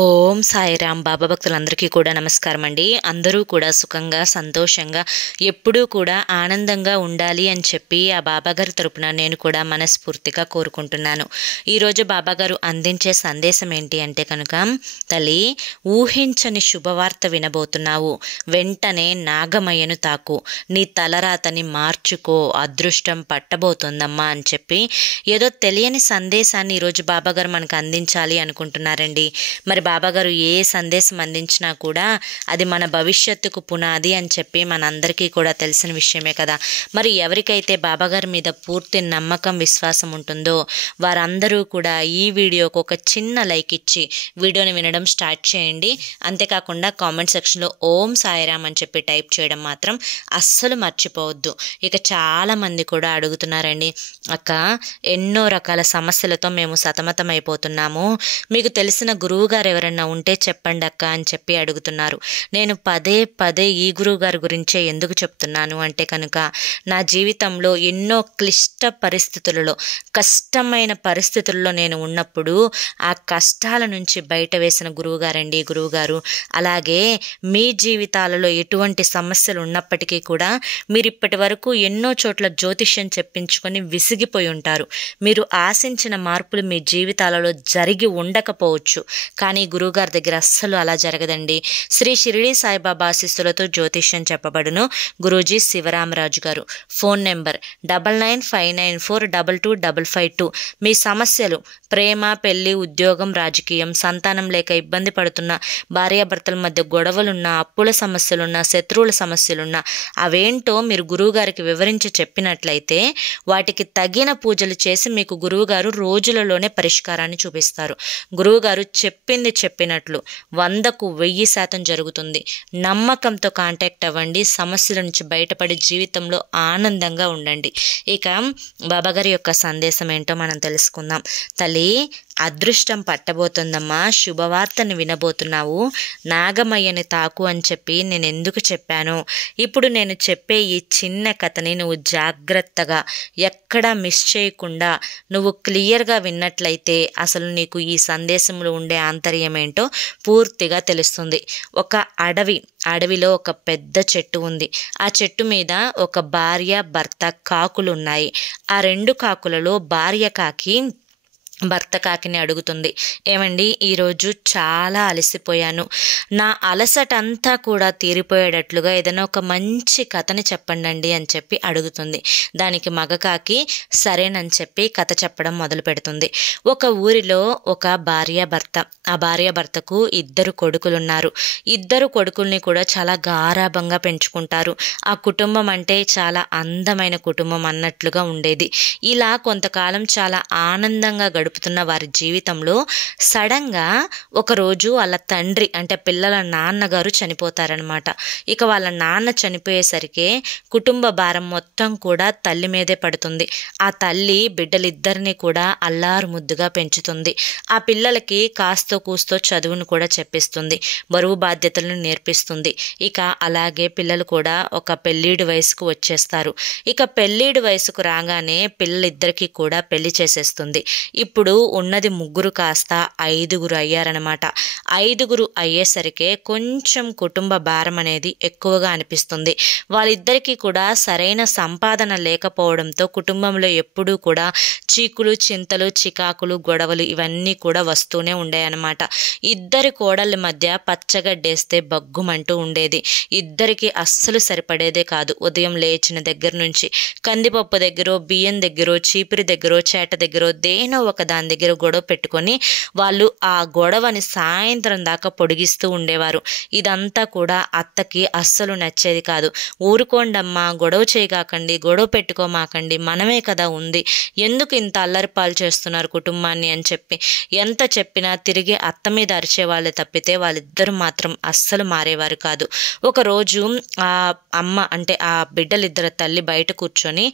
ఓం సాయిరాం బాబా భక్తులందరికీ కూడా నమస్కారం అండి. అందరూ కూడా సుఖంగా సంతోషంగా ఎప్పుడూ కూడా ఆనందంగా ఉండాలి అని చెప్పి ఆ బాబాగారి తరపున నేను కూడా మనస్ఫూర్తిగా కోరుకుంటున్నాను. ఈరోజు బాబాగారు అందించే సందేశం ఏంటి అంటే కనుక, తల్లి ఊహించని శుభవార్త వినబోతున్నావు, వెంటనే నాగమయ్యను తాకు, నీ తలరాతని మార్చుకో, అదృష్టం పట్టబోతుందమ్మా అని చెప్పి ఏదో తెలియని సందేశాన్ని ఈరోజు బాబాగారు మనకు అందించాలి అనుకుంటున్నారండి. మరి బాబాగారు ఏ సందేశం అందించినా కూడా అది మన భవిష్యత్తుకు పునాది అని చెప్పి మనందరికీ కూడా తెలిసిన విషయమే కదా. మరి ఎవరికైతే బాబాగారి మీద పూర్తి నమ్మకం విశ్వాసం ఉంటుందో వారందరూ కూడా ఈ వీడియోకి ఒక చిన్న లైక్ ఇచ్చి వీడియోని వినడం స్టార్ట్ చేయండి. అంతేకాకుండా కామెంట్ సెక్షన్లో ఓం సాయిరామ్ అని చెప్పి టైప్ చేయడం మాత్రం అస్సలు మర్చిపోవద్దు. ఇక చాలామంది కూడా అడుగుతున్నారండి, అక్క ఎన్నో రకాల సమస్యలతో మేము సతమతం అయిపోతున్నాము, మీకు తెలిసిన గురువు గారు ఎవరన్నా ఉంటే చెప్పండి అక్క అని చెప్పి అడుగుతున్నారు. నేను పదే పదే ఈ గురువు గారి గురించే ఎందుకు చెప్తున్నాను అంటే కనుక, నా జీవితంలో ఎన్నో క్లిష్ట పరిస్థితులలో, కష్టమైన పరిస్థితుల్లో నేను ఉన్నప్పుడు ఆ కష్టాల నుంచి బయట వేసిన గురువుగారండి గురువుగారు. అలాగే మీ జీవితాలలో ఎటువంటి సమస్యలు ఉన్నప్పటికీ కూడా మీరు ఇప్పటి వరకు ఎన్నో చోట్ల జ్యోతిష్యం చెప్పించుకొని విసిగిపోయి ఉంటారు. మీరు ఆశించిన మార్పులు మీ జీవితాలలో జరిగి ఉండకపోవచ్చు, కానీ గురువుగారి దగ్గర అస్సలు అలా జరగదండి. శ్రీ షిరిడి సాయిబాబా ఆశీస్సులతో జ్యోతిష్యం చెప్పబడును. గురూజీ శివరామరాజు గారు. Phone number 9959422552. మీ సమస్యలు ప్రేమ, పెళ్లి, ఉద్యోగం, రాజకీయం, సంతానం లేక ఇబ్బంది పడుతున్న, భార్యాభర్తల మధ్య గొడవలున్నా, అప్పుల సమస్యలున్నా, శత్రువుల సమస్యలున్నా అవేంటో మీరు గురువుగారికి వివరించి చెప్పినట్లయితే వాటికి తగిన పూజలు చేసి మీకు గురువుగారు రోజులలోనే పరిష్కారాన్ని చూపిస్తారు. గురువుగారు చెప్పింది చెప్పినట్లు 100కు 1000% జరుగుతుంది. నమ్మకంతో కాంటాక్ట్ అవ్వండి. సమస్యల నుంచి బయటపడి జీవితంలో ఆనందంగా ఉండండి. ఇక బాబాగారి యొక్క సందేశం ఏంటో మనం తెలుసుకుందాం. తల్లి అదృష్టం పట్టబోతుందమ్మా, శుభవార్తని వినబోతున్నావు, నాగమయ్యని తాకు అని చెప్పి నేను ఎందుకు చెప్పాను, ఇప్పుడు నేను చెప్పే ఈ చిన్న కథని నువ్వు జాగ్రత్తగా ఎక్కడా మిస్ చేయకుండా నువ్వు క్లియర్గా విన్నట్లయితే అసలు నీకు ఈ సందేశంలో ఉండే ఆంతర్యం ఏంటో పూర్తిగా తెలుస్తుంది. ఒక అడవిలో ఒక పెద్ద చెట్టు ఉంది. ఆ చెట్టు మీద ఒక భార్య భర్త కాకులు ఉన్నాయి. ఆ 2 కాకులలో భార్య కాకి భర్త కాకిని అడుగుతుంది, ఏమండి ఈరోజు చాలా అలసిపోయాను, నా అలసట అంతా కూడా తీరిపోయేటట్లుగా ఏదైనా ఒక మంచి కథని చెప్పండి అని చెప్పి అడుగుతుంది. దానికి మగ కాకి సరేనని చెప్పి కథ చెప్పడం మొదలు పెడుతుంది. ఒక ఊరిలో ఒక భార్యాభర్త, ఆ భార్యాభర్తకు 2 కొడుకులున్నారు. 2 కొడుకుల్ని కూడా చాలా గారాబంగా పెంచుకుంటారు. ఆ కుటుంబం అంటే చాలా అందమైన కుటుంబం అన్నట్లుగా ఉండేది. ఇలా కొంతకాలం చాలా ఆనందంగా గడుపుతున్న వారి జీవితంలో సడన్గా ఒకరోజు వాళ్ళ తండ్రి అంటే పిల్లల నాన్నగారు చనిపోతారనమాట. ఇక వాళ్ళ నాన్న చనిపోయేసరికి కుటుంబ భారం మొత్తం కూడా తల్లి మీదే పడుతుంది. ఆ తల్లి బిడ్డలిద్దరిని కూడా అల్లారు ముద్దుగా పెంచుతుంది. ఆ పిల్లలకి కాస్తో కూస్తో చదువును కూడా చెప్పిస్తుంది, బరువు బాధ్యతలను నేర్పిస్తుంది. ఇక అలాగే పిల్లలు కూడా ఒక పెళ్ళీడు వయసుకు వచ్చేస్తారు. ఇక పెళ్ళీడు వయసుకు రాగానే పిల్లలిద్దరికీ కూడా పెళ్లి చేసేస్తుంది. ఇప్పుడు ఉన్నది 3 కాస్త 5 అయ్యారనమాట. 5 అయ్యేసరికి కొంచెం కుటుంబ భారం అనేది ఎక్కువగా అనిపిస్తుంది. వాళ్ళిద్దరికీ కూడా సరైన సంపాదన లేకపోవడంతో కుటుంబంలో ఎప్పుడూ కూడా చీకులు, చింతలు, చికాకులు, గొడవలు ఇవన్నీ కూడా వస్తూనే ఉండేయన్నమాట. 2 కోడళ్ళ మధ్య పచ్చగడ్డేస్తే బగ్గుమంటూ ఉండేది. ఇద్దరికి అస్సలు సరిపడేదే కాదు. ఉదయం లేచిన దగ్గర నుంచి కందిపప్పు దగ్గరో, బియ్యం దగ్గరో, చీపిరి దగ్గరో, చేట దగ్గరో దేనో ఒక దాని దగ్గర గొడవ పెట్టుకొని వాళ్ళు ఆ గొడవని సాయంత్రం దాకా పొడిగిస్తూ ఉండేవారు. ఇదంతా కూడా అత్తకి అస్సలు నచ్చేది కాదు. ఊరుకోండమ్మా, గొడవ చేయగాకండి, గొడవ పెట్టుకోమాకండి, మనమే కదా ఉంది, ఎందుకు ఇంత అల్లరిపాలు చేస్తున్నారు కుటుంబాన్ని అని చెప్పి ఎంత చెప్పినా తిరిగి అత్త మీద అరిచేవాళ్ళే తప్పితే వాళ్ళిద్దరూ మాత్రం అస్సలు మారేవారు కాదు. ఒకరోజు ఆ అమ్మ అంటే ఆ బిడ్డలిద్దరు తల్లి బయట కూర్చొని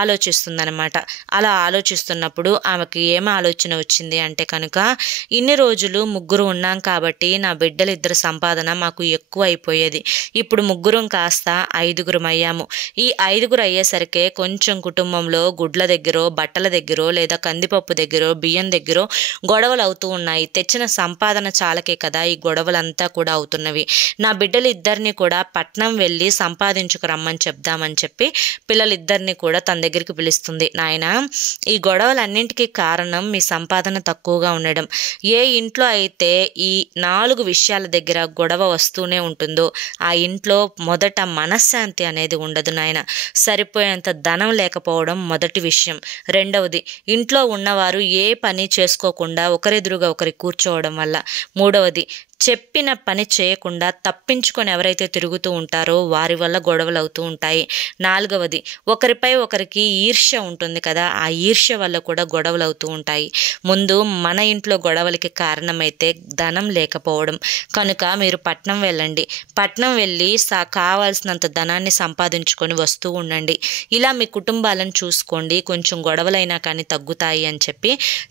ఆలోచిస్తుందనమాట. అలా ఆలోచిస్తున్నప్పుడు ఆమెకి ఏమో ఆలోచన వచ్చింది అంటే కనుక, ఇన్ని రోజులు ముగ్గురు ఉన్నాం కాబట్టి నా బిడ్డలిద్దరి సంపాదన మాకు ఎక్కువ అయిపోయేది. ఇప్పుడు ముగ్గురం కాస్త 5గురం అయ్యాము. ఈ 5గురు అయ్యేసరికే కొంచెం కుటుంబంలో గుడ్ల దగ్గరో, బట్టల దగ్గరో, లేదా కందిపప్పు దగ్గరో, బియ్యం దగ్గరో గొడవలు అవుతూ ఉన్నాయి. తెచ్చిన సంపాదన చాలకే కదా ఈ గొడవలంతా కూడా అవుతున్నవి. నా బిడ్డలిద్దరిని కూడా పట్నం వెళ్ళి సంపాదించుకురమ్మని చెప్దామని చెప్పి పిల్లలిద్దరిని కూడా తన దగ్గరికి పిలుస్తుంది. నాయనా, ఈ గొడవలన్నింటికీ కారణం మీ సంపాదన తక్కువగా ఉండడం. ఏ ఇంట్లో అయితే ఈ 4 విషయాల దగ్గర గొడవ వస్తూనే ఉంటుందో ఆ ఇంట్లో మొదట మనశ్శాంతి అనేది ఉండదు నాయన. సరిపోయేంత ధనం లేకపోవడం మొదటి విషయం. రెండవది, ఇంట్లో ఉన్నవారు ఏ పని చేసుకోకుండా ఒకరెదురుగా ఒకరి కూర్చోవడం వల్ల. మూడవది, చెప్పిన పని చేయకుండా తప్పించుకొని ఎవరైతే తిరుగుతూ ఉంటారో వారి వల్ల గొడవలు అవుతూ ఉంటాయి. నాలుగవది, ఒకరిపై ఒకరికి ఈర్ష్య ఉంటుంది కదా, ఆ ఈర్ష్య వల్ల కూడా గొడవలు అవుతూ ఉంటాయి. ముందు మన ఇంట్లో గొడవలకి కారణమైతే ధనం లేకపోవడం. కనుక మీరు పట్నం వెళ్ళండి. పట్నం వెళ్ళి కావాల్సినంత ధనాన్ని సంపాదించుకొని వస్తూ ఉండండి. ఇలా మీ కుటుంబాలను చూసుకోండి, కొంచెం గొడవలైనా కానీ తగ్గుతాయి అని చెప్పి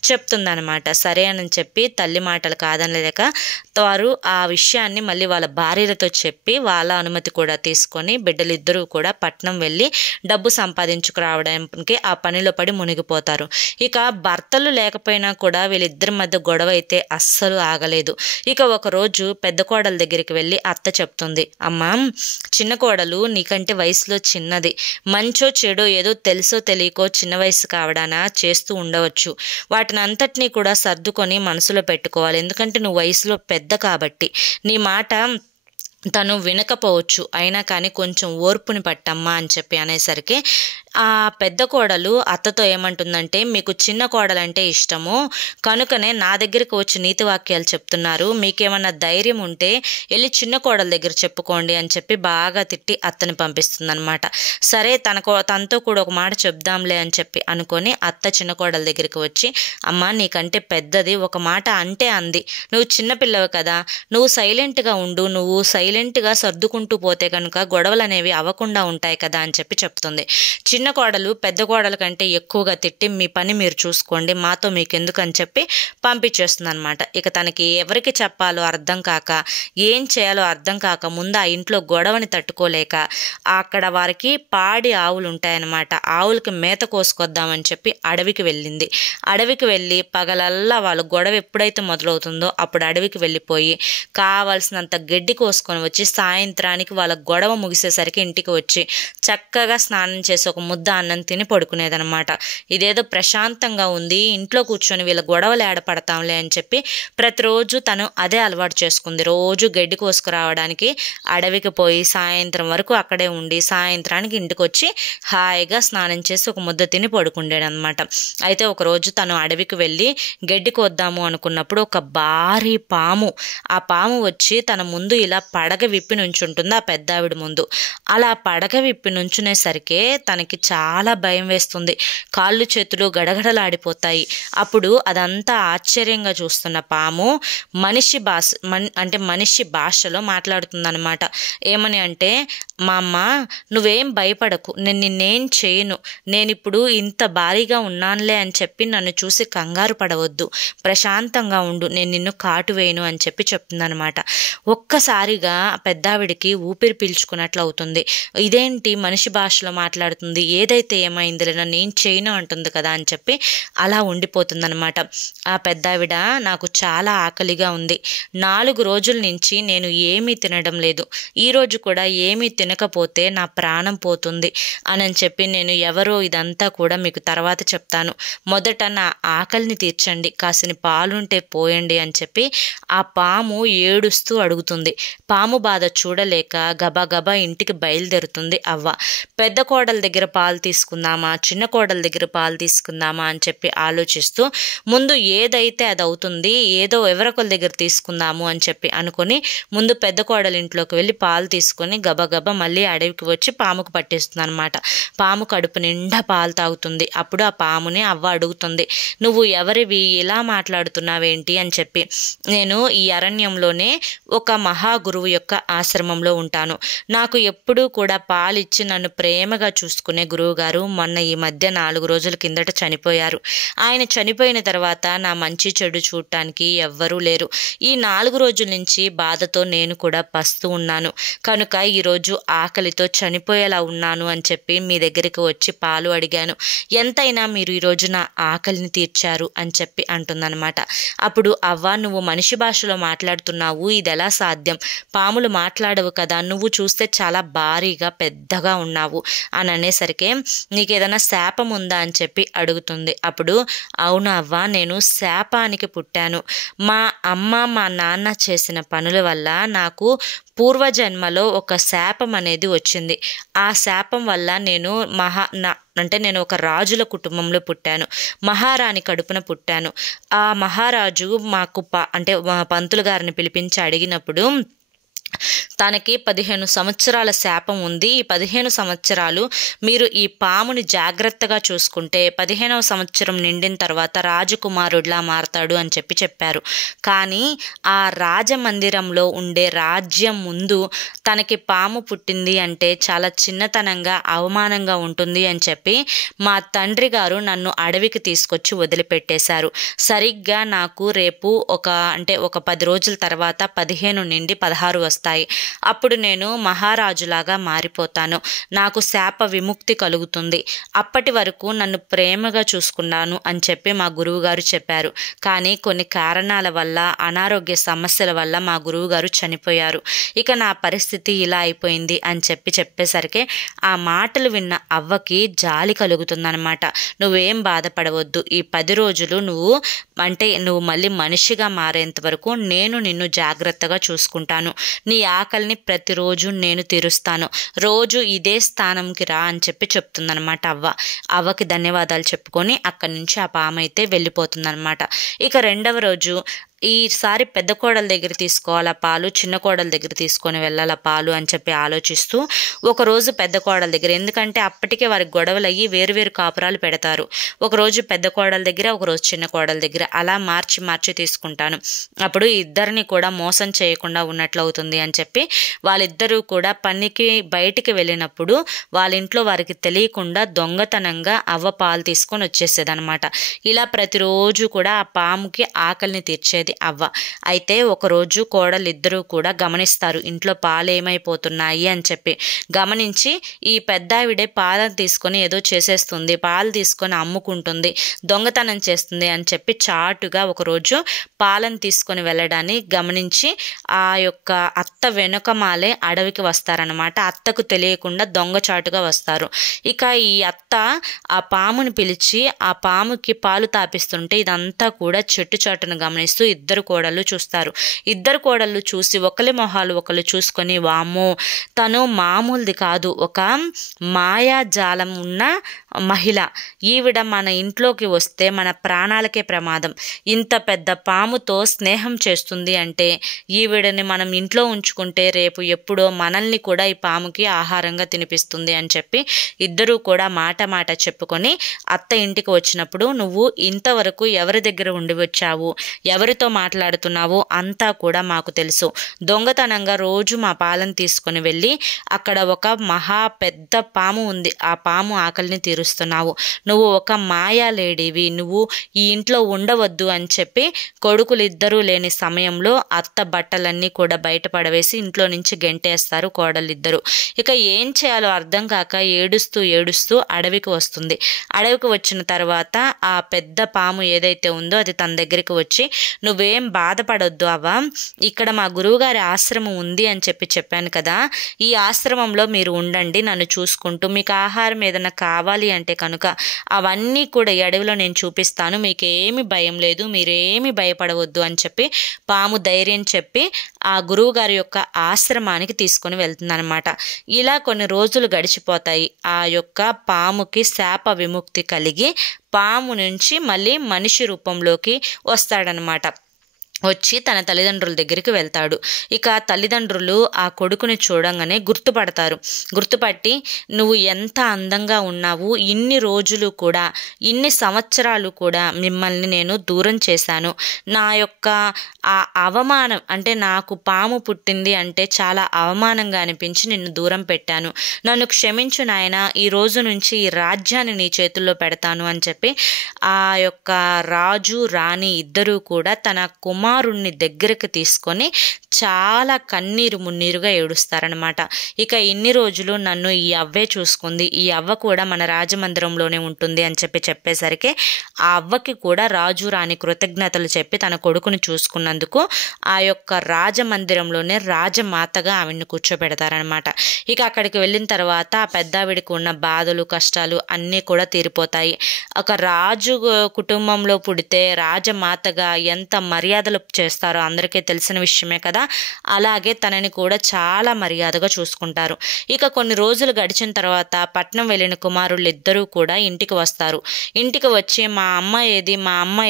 చెప్తుందనమాట. సరే అని చెప్పి తల్లి మాటలు కాదనలేక వారు ఆ విషయాన్ని మళ్ళీ వాళ్ళ భార్యలతో చెప్పి వాళ్ళ అనుమతి కూడా తీసుకొని బిడ్డలిద్దరూ కూడా పట్నం వెళ్ళి డబ్బు సంపాదించుకురావడానికి ఆ పనిలో పడి మునిగిపోతారు. ఇక భర్తలు లేకపోయినా కూడా వీళ్ళిద్దరి మధ్య గొడవ అయితే అస్సలు ఆగలేదు. ఇక ఒకరోజు పెద్ద కోడల దగ్గరికి వెళ్ళి అత్త చెప్తుంది, అమ్మా, చిన్న కోడలు నీకంటే వయసులో చిన్నది, మంచో చెడో ఏదో తెలుసో తెలియకో చిన్న వయసు కావడానా చేస్తూ ఉండవచ్చు. వాటిని అంతటినీ కూడా సర్దుకొని మనసులో పెట్టుకోవాలి. ఎందుకంటే నువ్వు వయసులో పెద్ద కాబట్టి నీ మాట తను వినకపోవచ్చు, అయినా కానీ కొంచెం ఓర్పుని పట్టమ్మా అని చెప్పి అనేసరికి ఆ పెద్ద కోడలు అత్తతో ఏమంటుందంటే, మీకు చిన్న కోడలంటే ఇష్టము కనుకనే నా దగ్గరికి వచ్చి నీతి వాక్యాలు చెప్తున్నారు, మీకేమన్నా ధైర్యం ఉంటే వెళ్ళి చిన్న కోడల దగ్గర చెప్పుకోండి అని చెప్పి బాగా తిట్టి అత్తని పంపిస్తుందనమాట. సరే తనతో కూడా ఒక మాట చెప్దాంలే అని చెప్పి అనుకొని అత్త చిన్న కోడల దగ్గరికి వచ్చి, అమ్మ, నీకంటే పెద్దది ఒక మాట అంటే అంది, నువ్వు చిన్నపిల్లవు కదా, నువ్వు సైలెంట్గా ఉండు, నువ్వు సైలెంట్గా సర్దుకుంటూ పోతే కనుక గొడవలు అనేవి అవ్వకుండా ఉంటాయి కదా అని చెప్పి చెప్తుంది. చిన్న కోడలు పెద్ద కోడల కంటే ఎక్కువగా తిట్టి, మీ పని మీరు చూసుకోండి, మాతో మీకు ఎందుకు అని చెప్పి పంపించేస్తుంది అనమాట. ఇక తనకి ఎవరికి చెప్పాలో అర్థం కాక, ఏం చేయాలో అర్థం కాక, ముందు ఆ ఇంట్లో గొడవని తట్టుకోలేక అక్కడ వారికి పాడి ఆవులు ఉంటాయన్నమాట, ఆవులకి మేత కోసుకొద్దామని చెప్పి అడవికి వెళ్ళింది. అడవికి వెళ్ళి పగలల్లా వాళ్ళు గొడవ ఎప్పుడైతే మొదలవుతుందో అప్పుడు అడవికి వెళ్ళిపోయి కావాల్సినంత గడ్డి కోసుకొని వచ్చి సాయంత్రానికి వాళ్ళ గొడవ ముగిసేసరికి ఇంటికి వచ్చి చక్కగా స్నానం చేసి ఒక ముద్ద అన్నం తిని పడుకునేదనమాట. ఇదేదో ప్రశాంతంగా ఉంది, ఇంట్లో కూర్చొని వీళ్ళ గొడవలు ఏడపడతాంలే అని చెప్పి ప్రతిరోజు తను అదే అలవాటు చేసుకుంది. రోజు గడ్డి కోసుకురావడానికి అడవికి పోయి సాయంత్రం వరకు అక్కడే ఉండి సాయంత్రానికి ఇంటికి వచ్చి హాయిగా స్నానం చేసి ఒక ముద్ద తిని పడుకుండేదనమాట. అయితే ఒకరోజు తను అడవికి వెళ్ళి గడ్డి కోద్దాము అనుకున్నప్పుడు ఒక భారీ పాము, ఆ పాము వచ్చి తన ముందు ఇలా పడగ విప్పి నుంచుంటుంది ఆ పెద్ద ఆవిడ ముందు. అలా పడగ విప్పి నుంచునేసరికి తనకి చాలా భయం వేస్తుంది, కాళ్ళు చేతులు గడగడలాడిపోతాయి. అప్పుడు అదంతా ఆశ్చర్యంగా చూస్తున్న పాము మనిషి భాషలో మాట్లాడుతుందన్నమాట. ఏమని అంటే, మా అమ్మ, నువ్వేం భయపడకు, నేను నిన్నేం చేయను, నేనిప్పుడు ఇంత భారీగా ఉన్నానులే అని చెప్పి నన్ను చూసి కంగారు పడవద్దు, ప్రశాంతంగా ఉండు, నేను నిన్ను కాటు వేయను అని చెప్పి చెప్తుందనమాట. ఒక్కసారిగా పెద్దావిడికి ఊపిరి పీల్చుకున్నట్లు అవుతుంది. ఇదేంటి మనిషి భాషలో మాట్లాడుతుంది, ఏదైతే ఏమైంది లేదా నేను చేయను అంటుంది కదా అని చెప్పి అలా ఉండిపోతుందనమాట. ఆ పెద్దావిడ, నాకు చాలా ఆకలిగా ఉంది, 4 రోజుల నుంచి నేను ఏమీ తినడం లేదు, ఈరోజు కూడా ఏమీ తినకపోతే నా ప్రాణం పోతుంది అని చెప్పి, నేను ఎవరో ఇదంతా కూడా మీకు తర్వాత చెప్తాను, మొదట నా ఆకలిని తీర్చండి, కాసిని పాలుంటే పోయండి అని చెప్పి ఆ పాము ఏడుస్తూ అడుగుతుంది. పాము బాధ చూడలేక గబగబా ఇంటికి బయలుదేరుతుంది అవ్వ. పెద్ద కోడల దగ్గర పాలు తీసుకుందామా, చిన్న కోడల దగ్గర పాలు తీసుకుందామా అని చెప్పి ఆలోచిస్తూ ముందు ఏదైతే అది అవుతుంది, ఏదో ఎవరొకరి దగ్గర తీసుకుందాము అని చెప్పి అనుకొని ముందు పెద్ద కోడల ఇంట్లోకి వెళ్ళి పాలు తీసుకొని గబగబా మళ్ళీ అడవికి వచ్చి పాముకు పట్టిస్తుంది అనమాట. పాము కడుపు నిండా పాలు తాగుతుంది. అప్పుడు ఆ పాముని అవ్వ అడుగుతుంది, నువ్వు ఎవరివి, ఇలా మాట్లాడుతున్నావేంటి అని చెప్పి. నేను ఈ అరణ్యంలోనే ఒక మహాగురువు యొక్క ఆశ్రమంలో ఉంటాను. నాకు ఎప్పుడూ కూడా పాలిచ్చి నన్ను ప్రేమగా చూసుకునే గురువుగారు మొన్న ఈ మధ్య 4 రోజుల కిందట చనిపోయారు. ఆయన చనిపోయిన తర్వాత నా మంచి చెడు చూడటానికి ఎవ్వరూ లేరు. ఈ 4 రోజుల నుంచి బాధతో నేను కూడా పస్తూ ఉన్నాను. కనుక ఈరోజు ఆకలితో చనిపోయేలా ఉన్నాను అని చెప్పి మీ దగ్గరికి వచ్చి పాలు అడిగాను. ఎంతైనా మీరు ఈరోజు నా ఆకలిని తీర్చారు అని చెప్పి అంటుందన్నమాట. అప్పుడు అవ్వ, నువ్వు మనిషి భాషలో మాట్లాడుతున్నావు, ఇది ఎలా సాధ్యం? పాములు మాట్లాడవు కదా, నువ్వు చూస్తే చాలా భారీగా పెద్దగా ఉన్నావు అని అనేసరికి నీకేదైనా శాపం ఉందా అని చెప్పి అడుగుతుంది. అప్పుడు అవును అవ్వ, నేను శాపానికి పుట్టాను. మా అమ్మ మా నాన్న చేసిన పనుల వల్ల నాకు పూర్వజన్మలో ఒక శాపం అనేది వచ్చింది. ఆ శాపం వల్ల నేను నేను ఒక రాజుల కుటుంబంలో పుట్టాను. మహారాణి కడుపున పుట్టాను. ఆ మహారాజు మాకు మా పంతులు గారిని పిలిపించి అడిగినప్పుడు తనకి 15 సంవత్సరాల శాపం ఉంది. ఈ 15 సంవత్సరాలు మీరు ఈ పాముని జాగ్రత్తగా చూసుకుంటే 15వ సంవత్సరం నిండిన తర్వాత రాజకుమారుడిలా మారతాడు అని చెప్పారు. కానీ ఆ రాజమందిరంలో ఉండే రాజ్యం ముందు తనకి పాము పుట్టింది అంటే చాలా చిన్నతనంగా అవమానంగా ఉంటుంది అని చెప్పి మా తండ్రి గారు నన్ను అడవికి తీసుకొచ్చి వదిలిపెట్టేశారు. సరిగ్గా నాకు రేపు ఒక 10 రోజుల తర్వాత 15 నుండి 16 వస్తాయి. అప్పుడు నేను మహారాజులాగా మారిపోతాను. నాకు శాప విముక్తి కలుగుతుంది. అప్పటి వరకు నన్ను ప్రేమగా చూసుకున్నాను అని చెప్పి మా గురువుగారు చెప్పారు. కానీ కొన్ని కారణాల వల్ల, అనారోగ్య సమస్యల వల్ల మా గురువుగారు చనిపోయారు. ఇక నా పరిస్థితి ఇలా అయిపోయింది అని చెప్పేసరికి ఆ మాటలు విన్న అవ్వకి జాలి కలుగుతుందన్నమాట. నువ్వేం బాధపడవద్దు, ఈ 10 రోజులు నువ్వు మళ్ళీ మనిషిగా మారేంత వరకు నేను నిన్ను జాగ్రత్తగా చూసుకుంటాను. నీ ఆకలిని ప్రతిరోజు నేను తీరుస్తాను. రోజు ఇదే స్థానంకి రా అని చెప్తుందనమాట అవ్వ. అవ్వకి ధన్యవాదాలు చెప్పుకొని అక్కడి నుంచి ఆ పాము అయితే వెళ్ళిపోతుందనమాట. ఇక 2వ రోజు ఈసారి పెద్ద కోడల దగ్గర తీసుకోవాలా పాలు, చిన్న కోడల దగ్గర తీసుకొని వెళ్ళాలా పాలు అని చెప్పి ఆలోచిస్తూ ఒకరోజు పెద్ద కోడల దగ్గర, ఎందుకంటే అప్పటికే వారికి గొడవలు అయ్యి వేరువేరు కాపురాలు పెడతారు. ఒకరోజు పెద్ద కోడల దగ్గర, ఒకరోజు చిన్న కోడల దగ్గర, అలా మార్చి తీసుకుంటాను. అప్పుడు ఇద్దరిని కూడా మోసం చేయకుండా ఉన్నట్లు అవుతుంది అని చెప్పి వాళ్ళిద్దరూ కూడా పనికి బయటికి వెళ్ళినప్పుడు వాళ్ళ ఇంట్లో వారికి తెలియకుండా దొంగతనంగా అవ్వ పాలు తీసుకొని వచ్చేసేదనమాట. ఇలా ప్రతిరోజు కూడా ఆ పాముకి ఆకలిని తీర్చేది అవ్వ. అయితే ఒకరోజు కోడలిద్దరూ కూడా గమనిస్తారు ఇంట్లో పాలు ఏమైపోతున్నాయి అని చెప్పి. గమనించి ఈ పెద్దావిడే పాలను తీసుకొని ఏదో చేసేస్తుంది, పాలు తీసుకొని అమ్ముకుంటుంది, దొంగతనం చేస్తుంది అని చెప్పి చాటుగా ఒకరోజు పాలను తీసుకొని వెళ్ళడాన్ని గమనించి ఆ యొక్క అత్త వెనుకమాలే అడవికి వస్తారనమాట. అత్తకు తెలియకుండా దొంగచాటుగా వస్తారు. ఇక ఈ అత్త ఆ పాముని పిలిచి ఆ పాముకి పాలు తాపిస్తుంటే ఇదంతా కూడా చెట్టు చాటును గమనిస్తూ ఇద్దరు కోడళ్ళు చూస్తారు. ఇద్దరు కోడళ్ళు చూసి ఒకరి మొహాలు ఒకళ్ళు చూసుకొని, వామ్మో తను మామూలుది కాదు, ఒక మాయాజాలం ఉన్న మహిళ, ఈవిడ మన ఇంట్లోకి వస్తే మన ప్రాణాలకే ప్రమాదం, ఇంత పెద్ద పాముతో స్నేహం చేస్తుంది అంటే ఈవిడని మనం ఇంట్లో ఉంచుకుంటే రేపు ఎప్పుడో మనల్ని కూడా ఈ పాముకి ఆహారంగా తినిపిస్తుంది అని చెప్పి ఇద్దరూ కూడా మాట చెప్పుకొని అత్త ఇంటికి వచ్చినప్పుడు, నువ్వు ఇంతవరకు ఎవరి దగ్గర ఉండి వచ్చావు, ఎవరితో మాట్లాడుతున్నావో అంతా కూడా మాకు తెలుసు. దొంగతనంగా రోజు మా పాలను తీసుకొని వెళ్ళి అక్కడ ఒక మహా పెద్ద పాము ఉంది, ఆ పాము ఆకలిని తీరుస్తున్నావు. నువ్వు ఒక మాయా లేడీవి, నువ్వు ఈ ఇంట్లో ఉండవద్దు అని చెప్పి కొడుకులిద్దరూ లేని సమయంలో అత్త బట్టలన్నీ కూడా బయట పడవేసి ఇంట్లో నుంచి గెంటేస్తారు కోడలిద్దరూ. ఇక ఏం చేయాలో అర్థం కాక ఏడుస్తూ అడవికి వస్తుంది. అడవికి వచ్చిన తర్వాత ఆ పెద్ద పాము ఏదైతే ఉందో అది తన దగ్గరికి వచ్చి, నువ్వేం బాధపడొద్దు అవ్వ, ఇక్కడ మా గురువుగారి ఆశ్రమం ఉంది అని చెప్పాను కదా, ఈ ఆశ్రమంలో మీరు ఉండండి నన్ను చూసుకుంటూ, మీకు ఆహారం ఏదైనా కావాలి అంటే కనుక అవన్నీ కూడా ఈ అడవిలో నేను చూపిస్తాను, మీకేమి భయం లేదు, మీరేమి భయపడవద్దు అని చెప్పి పాము ధైర్యం చెప్పి ఆ గురువుగారి యొక్క ఆశ్రమానికి తీసుకొని వెళ్తుందనమాట. ఇలా కొన్ని రోజులు గడిచిపోతాయి. ఆ యొక్క పాముకి శాప విముక్తి కలిగి పాము నుంచి మళ్ళీ మనిషి రూపంలోకి వస్తాడనమాట. వచ్చి తన తల్లిదండ్రుల దగ్గరికి వెళ్తాడు. ఇక తల్లిదండ్రులు ఆ కొడుకుని చూడంగానే గుర్తుపట్టి నువ్వు ఎంత అందంగా ఉన్నావు, ఇన్ని రోజులు కూడా, ఇన్ని సంవత్సరాలు కూడా మిమ్మల్ని నేను దూరం చేశాను. నా యొక్క ఆ అవమానం, అంటే నాకు పాము పుట్టింది అంటే చాలా అవమానంగా అనిపించి నిన్ను దూరం పెట్టాను. నన్ను క్షమించు నాయనా, ఈ రోజు నుంచి ఈ రాజ్యాన్ని నీ చేతుల్లో పెడతాను అని చెప్పి ఆ యొక్క రాజు రాణి ఇద్దరూ కూడా తన కుమారుణ్ణి దగ్గరకు తీసుకొని చాలా కన్నీరు మున్నీరుగా ఏడుస్తారనమాట. ఇక ఇన్ని రోజులు నన్ను ఈ అవ్వే చూసుకుంది, ఈ అవ్వ కూడా మన రాజమందిరంలోనే ఉంటుంది అని చెప్పేసరికి ఆ అవ్వకి కూడా రాజు రాణి కృతజ్ఞతలు చెప్పి తన కొడుకుని చూసుకున్నందుకు ఆ యొక్క రాజమందిరంలోనే రాజమాతగా ఆవిడ్ని కూర్చోబెడతారనమాట. ఇక అక్కడికి వెళ్ళిన తర్వాత ఆ పెద్దావిడికి ఉన్న బాధలు కష్టాలు అన్నీ కూడా తీరిపోతాయి. ఒక రాజు కుటుంబంలో పుడితే రాజమాతగా ఎంత మర్యాదలు చేస్తారో అందరికీ తెలిసిన విషయమే కదా. అలాగే తనని కూడా చాలా మర్యాదగా చూసుకుంటారు. ఇక కొన్ని రోజులు గడిచిన తర్వాత పట్నం వెళ్ళిన కుమారులు ఇద్దరూ కూడా ఇంటికి వస్తారు. ఇంటికి వచ్చి మా అమ్మ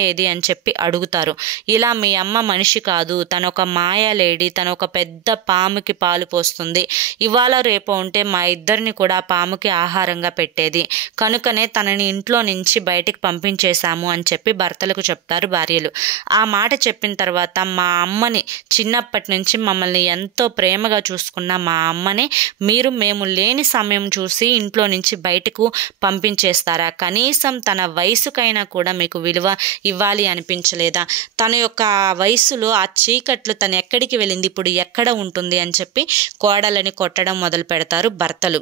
ఏది అని చెప్పి అడుగుతారు. ఇలా మీ అమ్మ మనిషి కాదు, తన ఒక మాయాలేడి, తన ఒక పెద్ద పాముకి పాలు పోస్తుంది. ఇవాళ రేపు ఉంటే మా ఇద్దరిని కూడా పాముకి ఆహారంగా పెట్టేది, కనుకనే తనని ఇంట్లో నుంచి బయటికి పంపించేశాము అని చెప్పి భర్తలకు చెప్తారు భార్యలు. ఆ మాట చెప్పిన తర్వాత మా అమ్మని చిన్నప్పటి నుంచి మమ్మల్ని ఎంతో ప్రేమగా చూసుకున్న మా అమ్మని మేము లేని సమయం చూసి ఇంట్లో నుంచి బయటకు పంపించేస్తారా? కనీసం తన వయసుకైనా కూడా మీకు విలువ ఇవ్వాలి అనిపించలేదా? తన యొక్క వయసులో ఆ చీకట్లు తను ఎక్కడికి వెళ్ళింది, ఇప్పుడు ఎక్కడ ఉంటుంది అని చెప్పి కోడలని కొట్టడం మొదలు పెడతారు భర్తలు.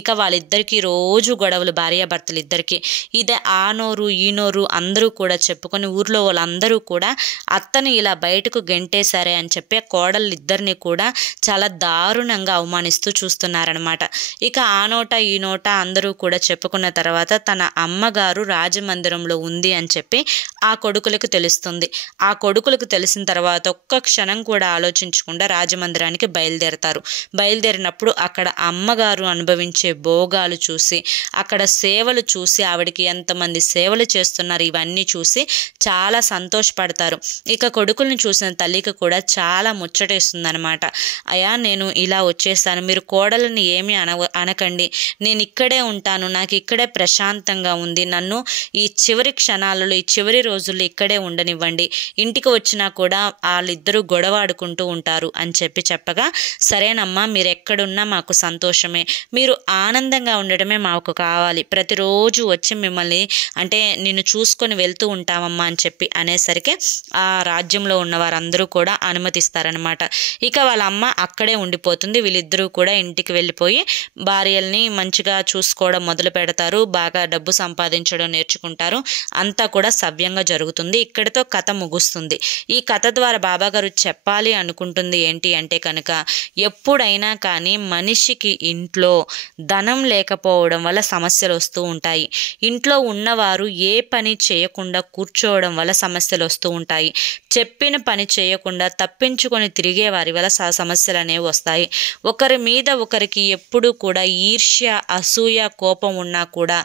ఇక వాళ్ళిద్దరికీ రోజు గొడవలు, భార్యాభర్తలు ఇద్దరికి. ఇదే ఆ నోరు ఈ నోరు అందరూ కూడా చెప్పుకొని ఊర్లో వాళ్ళందరూ కూడా అత్తని ఇలా బయటకు గెంటేశారే అని చెప్పి కోడళ్ళిద్దరిని కూడా చాలా దారుణంగా అవమానిస్తూ చూస్తున్నారనమాట. ఇక ఆ నోట ఈ నోట అందరూ కూడా చెప్పుకున్న తర్వాత తన అమ్మగారు రాజమందిరంలో ఉంది అని చెప్పి ఆ కొడుకులకు తెలుస్తుంది. ఆ కొడుకులకు తెలిసిన తర్వాత ఒక్క క్షణం కూడా ఆలోచించకుండా రాజమందిరానికి బయలుదేరినప్పుడు అక్కడ అమ్మగారు అనుభవించే భోగాలు చూసి, అక్కడ సేవలు చూసి, ఆవిడికి ఎంతమంది సేవలు చేస్తున్నారు ఇవన్నీ చూసి చాలా సంతోషపడతారు. ఇక కొడుకుల్ని చూసిన తల్లికి కూడా చాలా ముచ్చటేస్తుందనమాట. అయ్యా నేను ఇలా వచ్చేస్తాను, మీరు కోడలని ఏమీ అనకండి, నేను ఇక్కడే ఉంటాను, నాకు ఇక్కడే ప్రశాంతంగా ఉంది, నన్ను ఈ చివరి క్షణాలలో ఈ చివరి రోజుల్లో ఇక్కడే ఉండనివ్వండి, ఇంటికి వచ్చినా కూడా వాళ్ళిద్దరూ గొడవ ఆడుకుంటూ ఉంటారు అని చెప్పగా, సరేనమ్మా మీరు ఎక్కడున్నా మాకు సంతోషమే, మీరు ఆనందంగా ఉండడమే మాకు కావాలి, ప్రతిరోజు వచ్చి మిమ్మల్ని అంటే నిన్ను చూసుకొని వెళ్తూ ఉంటామమ్మా అని చెప్పి అనేసరికి ఆ రాజ్యంలో ఉన్న వారందరూ కూడా అనుమతిస్తారనమాట. ఇక వాళ్ళ అమ్మ అక్కడే ఉండిపోతుంది. వీళ్ళిద్దరూ కూడా ఇంటికి వెళ్ళిపోయి భార్యల్ని మంచిగా చూసుకోవడం మొదలు పెడతారు, బాగా డబ్బు సంపాదించడం నేర్చుకుంటారు, అంతా కూడా సవ్యంగా జరుగుతుంది. ఇక్కడితో కథ ముగుస్తుంది. ఈ కథ ద్వారా బాబాగారు చెప్పాలి అనుకుంటుంది ఏంటి అంటే కనుక, ఎప్పుడైనా కానీ మనిషికి ఇంట్లో ధనం లేకపోవడం వల్ల సమస్యలు వస్తూ ఉంటాయి. ఇంట్లో ఉన్నవారు ఏ పని చేయకుండా కూర్చోవడం వల్ల సమస్యలు వస్తూ ఉంటాయి. చెప్పిన పని చేయకుండా తప్పించుకొని తిరిగే వారి వల్ల సమస్యలు అనేవి వస్తాయి. ఒకరి మీద ఒకరికి ఎప్పుడు కూడా ఈర్ష్య, అసూయ, కోపం ఉన్నా కూడా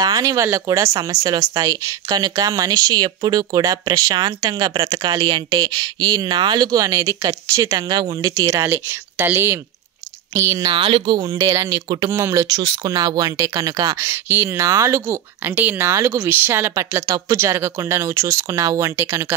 దానివల్ల కూడా సమస్యలు వస్తాయి. కనుక మనిషి ఎప్పుడూ కూడా ప్రశాంతంగా బ్రతకాలి అంటే ఈ 4 అనేది ఖచ్చితంగా ఉండి తీరాలి. తల్లి, ఈ 4 ఉండేలా నీ కుటుంబంలో చూసుకున్నావు అంటే కనుక ఈ 4 విషయాల పట్ల తప్పు జరగకుండా నువ్వు చూసుకున్నావు అంటే కనుక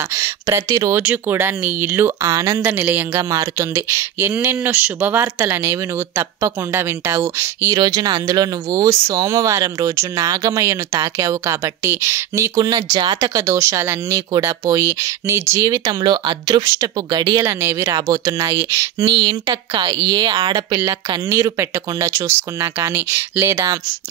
ప్రతిరోజు కూడా నీ ఇల్లు ఆనంద నిలయంగా మారుతుంది. ఎన్నెన్నో శుభవార్తలు అనేవి నువ్వు తప్పకుండా వింటావు. ఈ రోజున అందులో నువ్వు సోమవారం రోజు నాగమయ్యను తాకావు కాబట్టి నీకున్న జాతక దోషాలన్నీ కూడా పోయి నీ జీవితంలో అదృష్టపు గడియలు అనేవి రాబోతున్నాయి. నీ ఇంట ఏ ఆడపిల్ల కన్నీరు పెట్టకుండా చూసుకున్నా కానీ, లేదా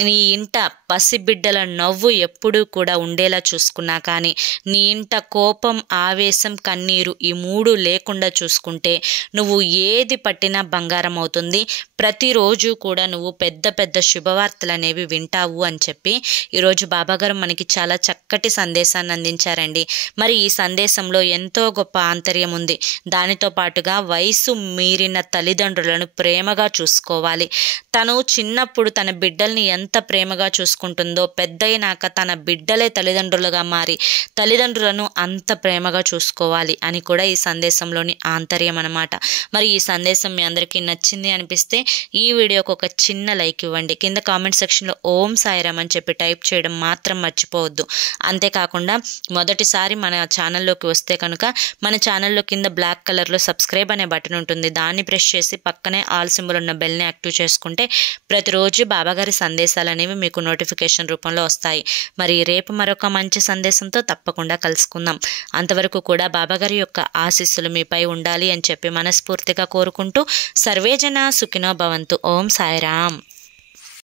నీ ఇంట పసిబిడ్డల నవ్వు ఎప్పుడూ కూడా ఉండేలా చూసుకున్నా కానీ, నీ ఇంట కోపం, ఆవేశం, కన్నీరు ఈ 3 లేకుండా చూసుకుంటే నువ్వు ఏది పట్టినా బంగారం అవుతుంది. ప్రతిరోజు కూడా నువ్వు పెద్ద పెద్ద శుభవార్తలు అనేవి వింటావు అని చెప్పి ఈరోజు బాబాగారు మనకి చాలా చక్కటి సందేశాన్ని అందించారండి. మరి ఈ సందేశంలో ఎంతో గొప్ప ఆంతర్యం ఉంది. దానితో పాటుగా వయసు మీరిన తల్లిదండ్రులను ప్రేమగా చూసుకోవాలి. తను చిన్నప్పుడు తన బిడ్డల్ని ఎంత ప్రేమగా చూసుకుంటారు చూసుకుంటుందో పెద్దయినాక తన బిడ్డలే తల్లిదండ్రులుగా మారి తల్లిదండ్రులను అంత ప్రేమగా చూసుకోవాలి అని కూడా ఈ సందేశంలోని ఆంతర్యం అన్నమాట. మరి ఈ సందేశం మీ అందరికీ నచ్చింది అనిపిస్తే ఈ వీడియోకి ఒక చిన్న లైక్ ఇవ్వండి. కింద కామెంట్ సెక్షన్లో ఓం సాయిరామ్ అని చెప్పి టైప్ చేయడం మాత్రం మర్చిపోవద్దు. అంతేకాకుండా మొదటిసారి మన ఛానల్లోకి వస్తే కనుక మన ఛానల్లో కింద బ్లాక్ కలర్లో సబ్స్క్రైబ్ అనే బటన్ ఉంటుంది. దాన్ని ప్రెస్ చేసి పక్కనే ఆల్ సింబల్ ఉన్న బెల్ని యాక్టివ్ చేసుకుంటే ప్రతిరోజు బాబాగారి సందేశాలు అనేవి మీకు నోటిఫికేషన్ రూపంలో వస్తాయి. మరి రేపు మరొక మంచి సందేశంతో తప్పకుండా కలుసుకుందాం. అంతవరకు కూడా బాబాగారి యొక్క ఆశీస్సులు మీపై ఉండాలి అని చెప్పి మనస్ఫూర్తిగా కోరుకుంటూ సర్వేజన సుఖినో భవంతు. ఓం సాయిరామ్.